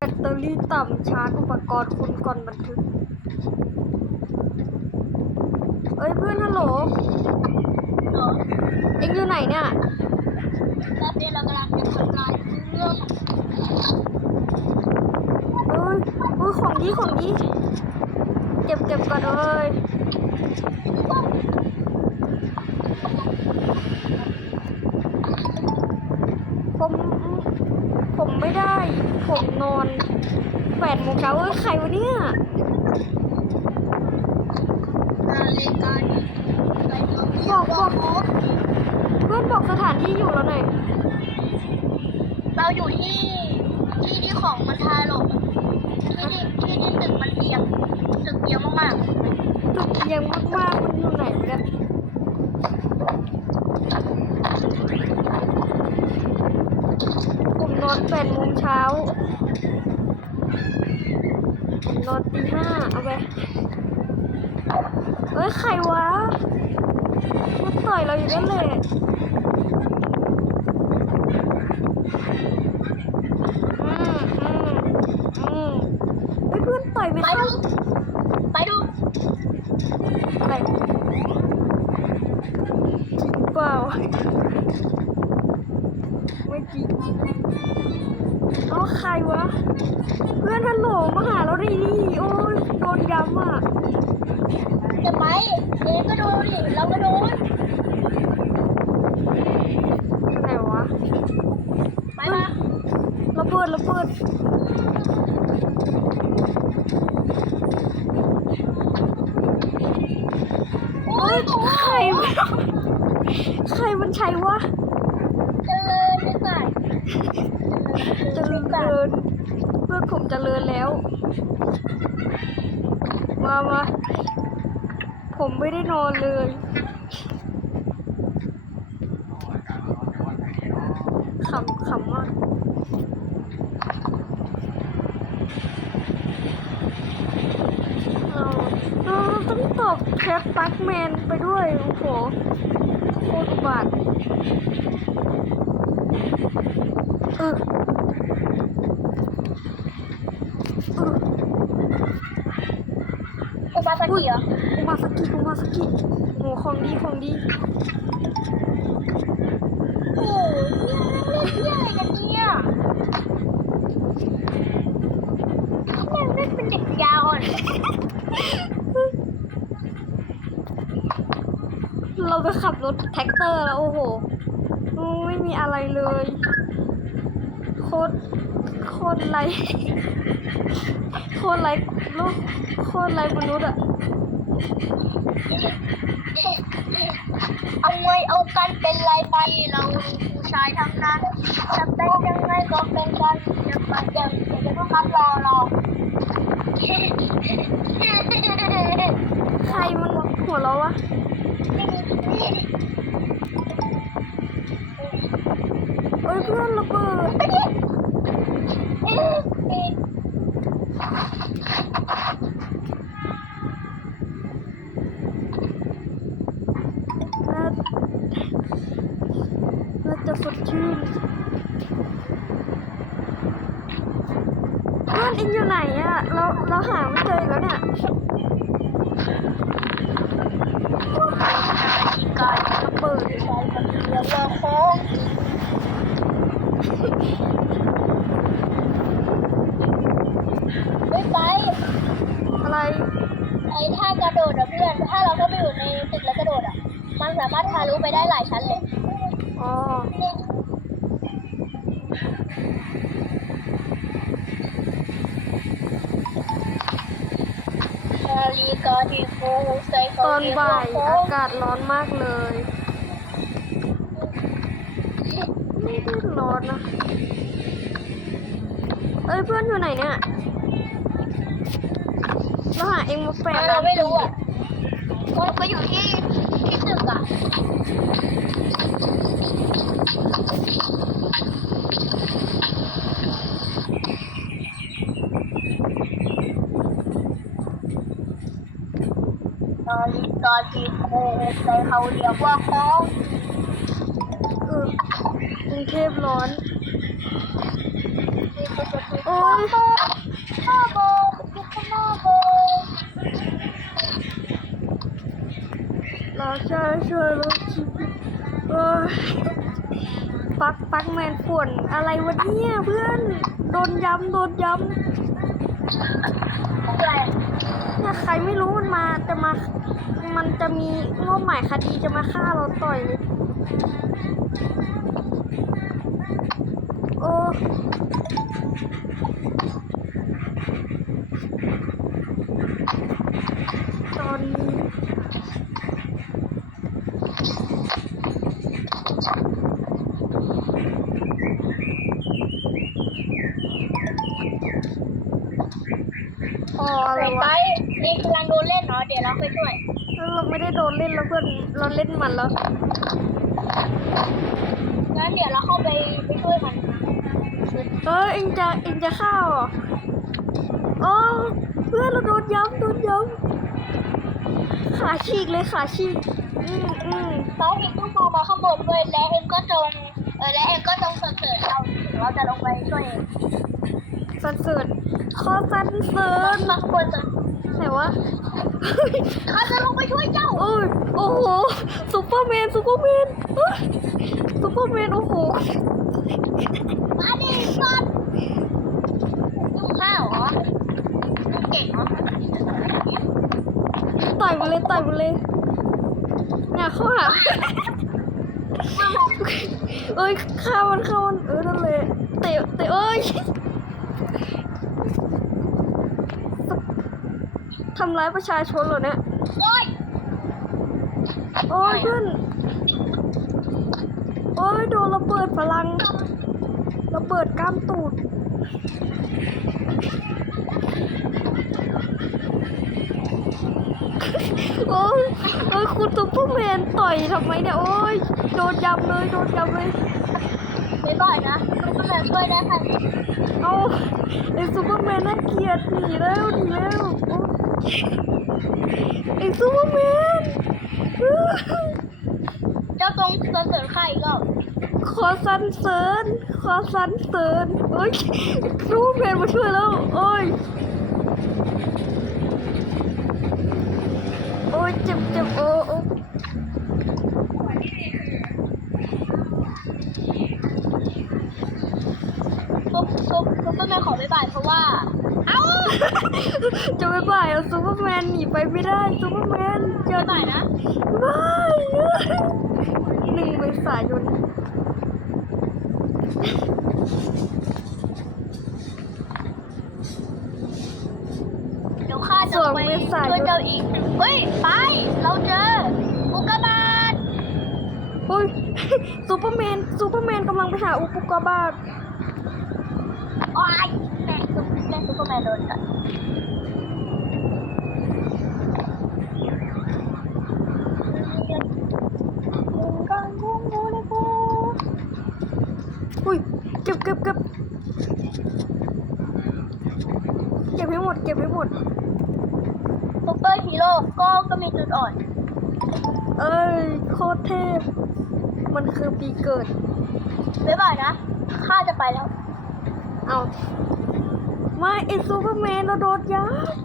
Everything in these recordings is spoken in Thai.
แบตเตอรี่ต่ำชาร์จอุปกรณ์คุณก่อนบันทึก เอ้ยเพื่อนฮัลโหล เออเอ็งอยู่ไหนเนี่ย ตอนนี้เรากำลังเป็นคนร้ายเรื่องเอ้ยเอ้ยของดีของดีเก็บเก็บก่อนเอ้ยผม ผมไม่ได้ ผมนอนแปดโมงเช้าเอ้ยใครวะเนี่ยนาฬิกาไปท่องเที่ยวรอบโลกเพื่อนบอกสถานที่อยู่แล้วหน่อยเราอยู่ที่ที่ที่ของมันทาลงที่ที่ที่ที่ตึกมันเรียงตึกเรียงมากจุดเอียงมากๆมันอยู่ไหนวะเนี่ยผมนอน แปดโมงเช้านอนตีห้าเอาไปเอ้ย ใครวะมาต่อยเราอยู่นั่นเลยอืมอืมอืมเฮ้ยเพื่อนต่อยไม่ไปเข้า ดูไปดู อะไรจริงเปล่า ไม่จริงเอาใครวะ เพื่อนฮัลโหลมาหาเราดินี่โอ้ยโดนย้ำอะ จะไปเองก็โดนดิเราก็โดน ไหนวะ ไปมา ระเบิดโอ้ยใครวะใครมันใช้วะเจริญไปก่อนเจริญเกินเพื่อผมเจริญแล้ว มามาผมไม่ได้นอนเลยขำขำมากเราเราต้องตอบ แคปปักแมนไปด้วย โอ้โหโคตรอุบาทเออเออโอมาสกิเหรออุมาสกิอุมาสกิโหของดีของดี โอ้ยเล่นเล่นอะไรกันเนี่ยแม่งเล่นเป็นเด็กยาวอะ เราไปขับรถแท็กเตอร์แล้วโอ้โหโอ้ไม่มีอะไรเลย โคตรโคตรไรโคตรไรโลกโคตรไรมนุษย์อะเอาไงเอากันเป็นไรไปเราผู้ชายทั้งนั้นจะเป็นยังไงก็เป็นกันอย่ามาอย่าอย่าต้องรับรอเราใครมันหัวเราะวะ เอ้ยเพื่อนระเบิดน่าน่าจะสดชื่นเพื่อนเอ็งอยู่ไหนอะเราเราหาไม่เจออีกแล้วเนี่ย การ ระเบิด ใช้กับเรือว่าโค้งไม่ไป อะไร ไอ้ท่ากระโดดอะเพื่อน ถ้าเราเข้าไปอยู่ในตึกแล้วกระโดดอะมันสามารถทะลุไปได้หลายชั้นเลย อ๋อ นาฬิกาที่ฟูใส่ ต เขา อนเรียกบ่าว่ายโค้อางกาศร้อนมากเลย ไม่ได้ร้อนนะเอ้ยเพื่อนอยู่ไหนเนี่ยเราหาเองมาแปดเราไม่รู้อะมันไปอยู่ที่ที่ตึกอะ นาฬิกาที่ฟูใส่เขาเรียกว่าโค้งเออกรุงเทพร้อนโอ้ยหน้าโบอยู่ข้างหน้าโบเราจะช่วยลดชีวิตโอ้ยปักปักแมนป่วนอะไรวะเนี่ยเพื่อน โดนย้ำโดนย้ำเนี่ยใครไม่รู้ มาจะมา มันจะมีงบหมายคดีจะมาฆ่าเราต่อยเลยโอ้ตอนนี้อ๋ออะไร ไป วะ เองกำลังโดนเล่นเนาะเดี๋ยวเราไปช่วย เราไม่ได้โดนเล่นแล้ว เพื่อนเราเล่นมันแล้วงั้นเดี๋ยวเราเข้าไปไปช่วยมันเออเอ็งจะเอ็งจะเข้าวเหรอโอ้เพื่อนเราโดนย้ำโดนย้ำขาฉีกเลยขาฉีกอืมอืมแล้วเองต้องมองมาข้างบนด้วยและเองก็จงเออและเองก็จงเสนอเราถึงเราจะลงไปช่วยเองสันเสริญขอสันเสริเดิญนมาข้างบนจะ ไหนวะเขาจะลงไปช่วยเจ้า โอ้ยโอ้โหซูเปอร์แมนซูเปอร์แมนเฮ้ยซูเปอร์แมนโอ้โหมาดิสัตว์ลูกข้าวเหรอลูกเก่งเหรอต่อยมันเลยต่อยมันเลยเนี่ยเข้าหาเอ้ยข้ามันข้ามันเออนั่นเลยเตะเตะเอ้ย ทำร้ายประชาชนเหรอเนี่ย โอ้ยโอ้ยเพื่อนโอ้ยโดนระเบิดพลังระเบิดกล้ามตูดโอ้ยโอ้ยคุณซุปเปอร์แมนต่อยทำไมเนี่ยโอ้ยโดนยำเลยโดนยำเลยไม่บ่อยนะลูกก็เลยช่วยได้ค่ะเอาไอ้ซูเปอร์แมนน่าเกลียดหนีแล้วหนีแล้วโอ๊ย ไอ้ซูเปอร์แมนเจ้าตรงเสนอใครอีกรอบขอสันเสริญขอสันเสริญโอ้ยซูเปอร์แมนมาช่วยแล้วโอ้ยโอ้ยเจ็บเจ็บโอ้โอ้ซุปซุปซุปก็ไม่ขอไม่บ่ายเพราะว่าเอ้า จะไม่บ่ายเอาซูเปอร์แมนหนีไปไม่ได้ซูเปอร์แมนเจอไม่บ่ายนะบายหนึ่งเมษายนเดี๋ยวข้าจะไปช่วยเจ้าอีกเฮ้ย ไป เราเจออุกกาบาตโอ้ยซูเปอร์แมนซูเปอร์แมนกำลังไปหาอุปกรณ์บาตโอ้ยแม่ ซุปแม่ซุปเปอร์แมนโดนกัดอุ้ยเก็บเก็บเก็บเก็บให้หมดเก็บให้หมดซุปเปอร์ฮีโร่ก็ก็มีจุดอ่อน เอ้ยโคตรเทพ มันคือปีเกิด บ๊ายบายนะ ข้าจะไปแล้ว เอา ไม่ไอซูเปอร์แมนเราโดนยัด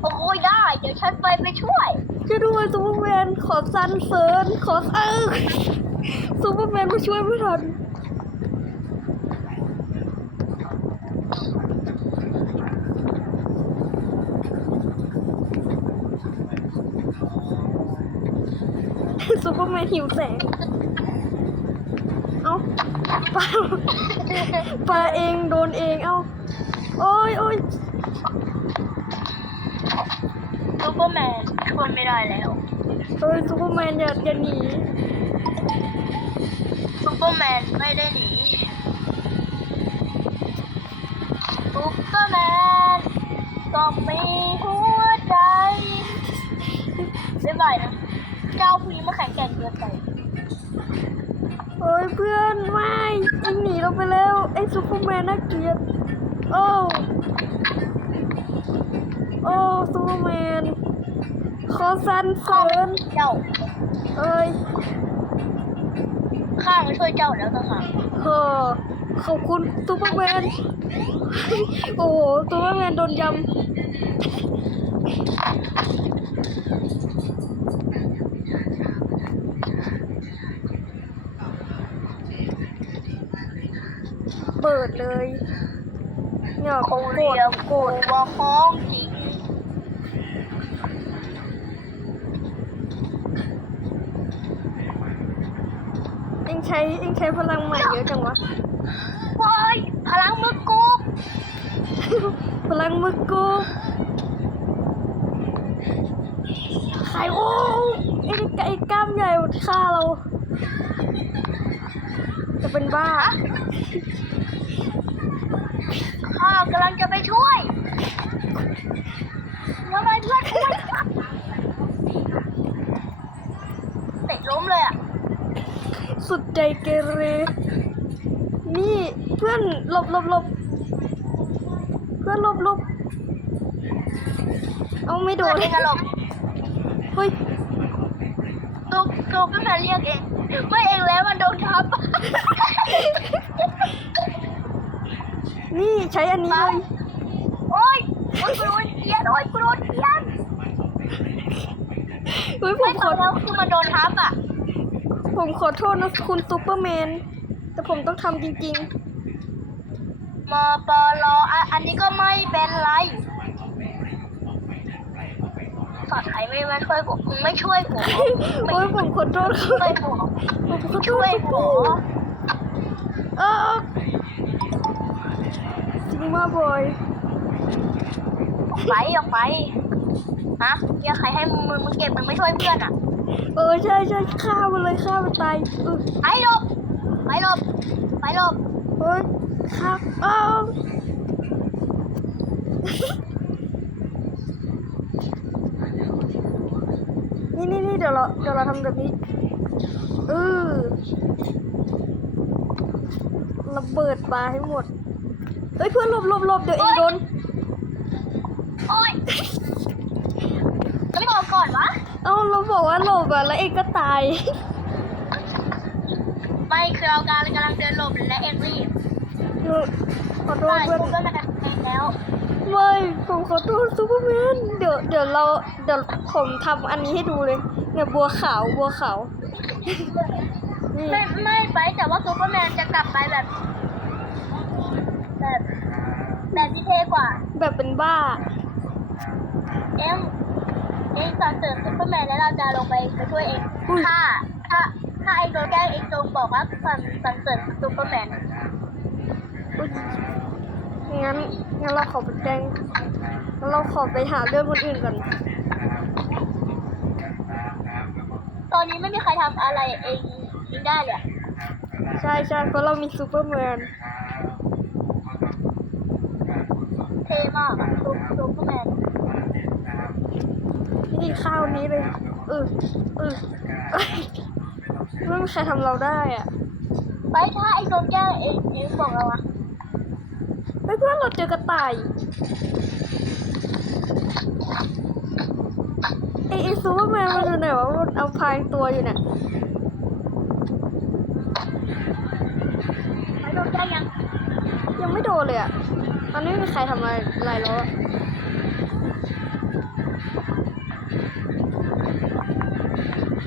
โอ้ยได้ เดี๋ยวฉันไปไปช่วยช่วยด้วยซูเปอร์แมนขอสันเสริญขอเออซูเปอร์แมนมาช่วยไม่ทันซูเปอร์แมนหิวแสง เอาปลาปลาเองโดนเอง เอา โอ้ยโอ้ยซูเปอร์แมนช่วยไม่ได้แล้วเอ้ยซูเปอร์แมนอย่าอย่าหนีซูเปอร์แมนไม่ได้หนีซูเปอร์แมนต้องมีหัวใจบ๊ายบายนะเจ้าผู้นี้มาแข่งแกร่งเกินไปเอ้ยเพื่อนไม่ยิงหนีเราไปแล้วไอ้ซูเปอร์แมนน่าเกลียด โอ้โอ้ซูเปอร์แมนขอสันเสริญเจ้าเอ้ยข้ามาช่วยเจ้าแล้วต่างหากเฮอขอบคุณซูเปอร์แมนโอ้โหซูเปอร์แมนโดนยำเบิดเลยเนี่ยคโกงรเรีธยกโกรกูธว่าของจริงเอ็งใช้เอ็งใช้พลังใหม่เยอะจังวะโอ้ยพลังมือกูพลังมึกกูใครโอ้ไอ้ไอ้กล้ามใหญ่มันฆ่าเรา จะเป็นบ้า ข้ากำลังจะไปช่วยแล้วไปเพื่อนช่วยเตะล้มเลยอะ สุดใจเกเร นี่เพื่อนหลบหลบหลบเพื่อนหลบหลบเอาไม่โดเพื่อนนเองอะหลบเฮ้ยตัวตัวพี่แฟนเรียกเอง ไม่เองแล้วมันโดนทับ นี่ใช้อันนี้เลยโอ้ยโอ้ยกูโดนเทียนโอ้ยกูโดนเทียนเฮ้ยผไม่มตขออนแล้วคือมันโดนทับอะผมขอโทษนะคุณซูเปอร์แมน แต่ผมต้องทำจริงมปลอะอันนี้ก็ไม่เป็นไรสอดไทยไม่มาช่วยผมมึงไม่ช่วยผมๆโอ้ยผมขอโทษคช่รัวยบผมผมขอโทช่วษยคผรับมเออจริ งมากบอยออกไปออกไปฮะเรียกใครให้มึงมึงมึงเก็บมึงไม่ช่วยเพื่อนอะเออใช่ใช่ฆ่ามันเลยฆ่ามันตายเออไปหลบไปหลบไปหลบเฮ้ยฆ่าเอ้านี่นี่นี่เดี๋ยวเราเดี๋ยวเราทำแบบนี้เออระเบิดปลาให้หมด เฮ้ยเพื่อนหลบหลบหลบเดี๋ยวเองโดน โอ้ยแล้วไม่บอกก่อนวะ เอ้าเราบอกว่าหลบอะแล้วเองก็ตาย ไม่คือเราการกำลังเดินหลบและเอ็นรีบเออขอโทษใช่เพื่อนกูก็มาเองแล้ว ไม่ผมขอโทษซูเปอร์แมนเดี๋ยวเดี๋ยวเราเดี๋ยวผมทำอันนี้ให้ดูเลยเนี่ยบัวขาวบัวขาวนี่ไม่ไม่ไปแต่ว่าซูเปอร์แมนจะกลับไปแบบแบบ แบบที่เท่กว่า แบบเป็นบ้า เอ็มเอ็งสั่งเสริมซูเปอร์แมนแล้วเราจะลงไปไปช่วยเองอุ้ยถ้าถ้าถ้าเอ็งโดนแกล้งเอ็งจงบอกว่าสั่งสั่งเสริมซูเปอร์แมนอุ๊ยงั้นงั้นเราขอไปแจ้งงั้นเราขอไปหาเรื่องคนอื่นก่อน ตอนนี้ไม่มีใครทำอะไรเองเองได้เลยอะใช่ใช่เพราะเรามีซูเปอร์แมน เท่มากอะซูซูเปอร์แมนนี่ข้าวนี้เลยเออเออเอ้ยไม่มีใครทำเราได้อะ ไปถ้าไอ้โดนแกล้งเองเองบอกเราอะเฮ้ยเพื่อนเราเจอกระต่ายไอไอซูเปอร์แมนมันอยู่ไหนวะมันเอาพายตัวอยู่เนี่ยไปโดนแกล้งยัง ยังไม่โดนเลยอะ ตอนนี้ไม่มีใครทำอะไรอะไรแล้วอ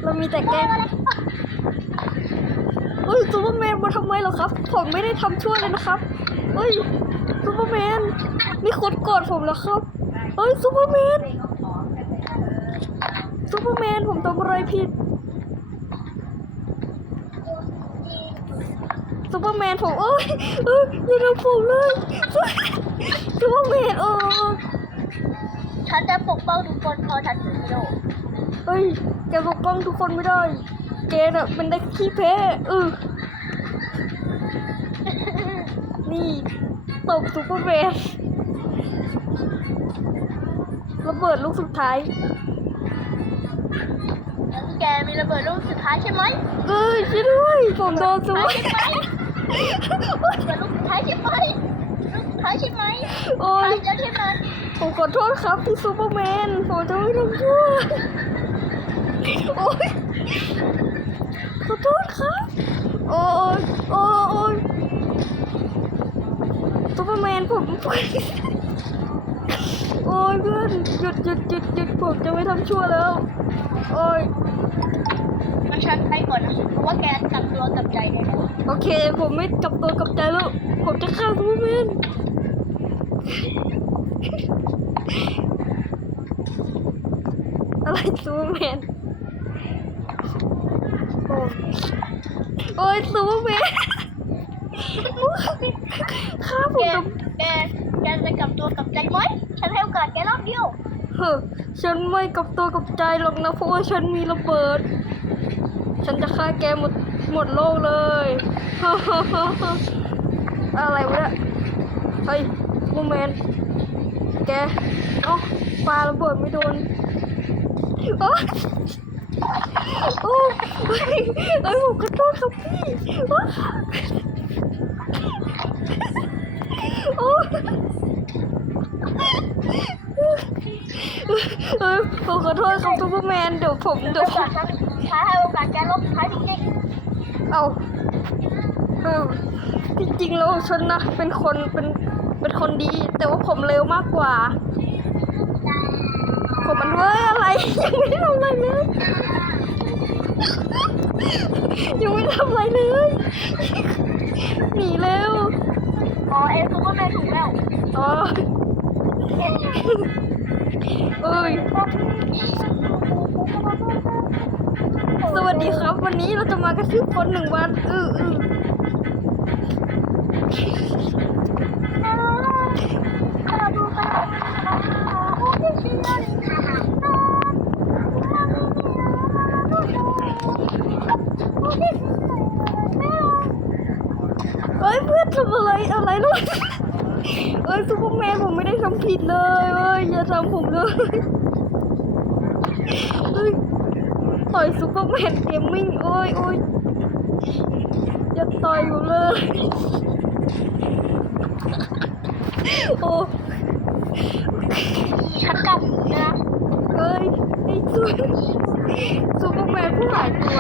เรามีแต่แกล้งเฮ้ยซูเปอร์แมนมาทำไมเหรอครับ ผมไม่ได้ทำชั่วเลยนะครับเฮ้ยซูเปอร์แมนนี่คนโกอดผมแล้วครับเฮ้ยซูเปอร์แมนซูเปอร์แมนผมทำอะไรผิด ซูเปอร์แมนผมเอ้ยเอ้ยอย่าทำผมเลยซูเปอร์แมนเออฉันจะปกป้องทุกคนเพราะฉันคือฮีโร่เฮ้ยแกปกป้องทุกคนไม่ได้แกน่ะเป็นได้ขี้แพ้เออนี่ตบซูเปอร์แมนระเบิดลูกสุดท้ายแล้วแกมีระเบิดลูกสุดท้ายใช่ไหมเอ้ยช่วยด้วยผมโดนซูเปอร์ ใช่ไหมระลูกสุดท้ายใช่ไหมลูกสุดท้ายใช่ไหมโอ้ตายยแล้วใช่ไหมผมขอโทษครับที่ซูเปอร์แมนผมจะไม่ทำชั่วโอ้ยขอโทษครับ โอ้ยโอ้ยโอยซูเปอร์แมนผมโอ้ยเพื่อนหยุดหยุดหยุดหยุดผมจะไม่ทำชั่วแล้ว โอ้ยมันชัดไปก่อนนะ ว่าแกกลับตัวกลับใจได้แล้วโอเค ผมไม่กลับตัวกลับใจแล้ว ผมจะฆ่าซูเปอร์แมนอะไรซูเปอร์แมนโอ้ยโอ้ยซูเปอร์แมนฆ่าผแกมทำแกแกจะกลับตัวกลับใจไหมฉันให้โอกาสแกรอบเดียว เฮ้อฉันไม่กลับตัวกลับใจหรอกนะเพราะว่าฉันมีระเบิด ฉันจะฆ่าแกหมดหมดโลกเลยอะไรวะเนี่ยเฮ้ยบูแมนแกเอ้าปาระเบิดไม่โดนโอ้โอ้ยเอ้ยผมขอโทษครับพี่โอ้โอ้เอ้ยผมขอโทษครับซูเปอร์แมนเดี๋ยวผมเดี๋ยวผม ท้ายให้โอกาสแกรอบสุดท้ายจริงเอาเออจริงๆแล้วฉันนะเป็นคนเป็นเป็นคนดี แต่ว่าผมเร็วมากกว่า ผมมันเว้ยอะไร ยังไม่ได้ทำอะไรเลยยังไม่ทำอะไรเลยหนีเร็วๆอ๋อเอ็นซูเปอร์แมนถูกแล้วอ๋อเอ้ย สวัสดีครับ วันนี้เราจะมากระชืบคนหนึ่งวันอืออือเอ้ยเพื่อนทำอะไรอะไรลูกเอ้ยซูเปอร์แมนผมไม่ได้ทำผิดเลยเอ้ยอย่าทำผมเลยเอ้ย ต่อยซูเปอร์แมนเกมมิ่งโอ้ยโอ้ยอย่าต่อยอยู่เลย โอ้ฉันกลับนะเอ้ยไอ้ซูซูเปอร์แมนผู้หายตัว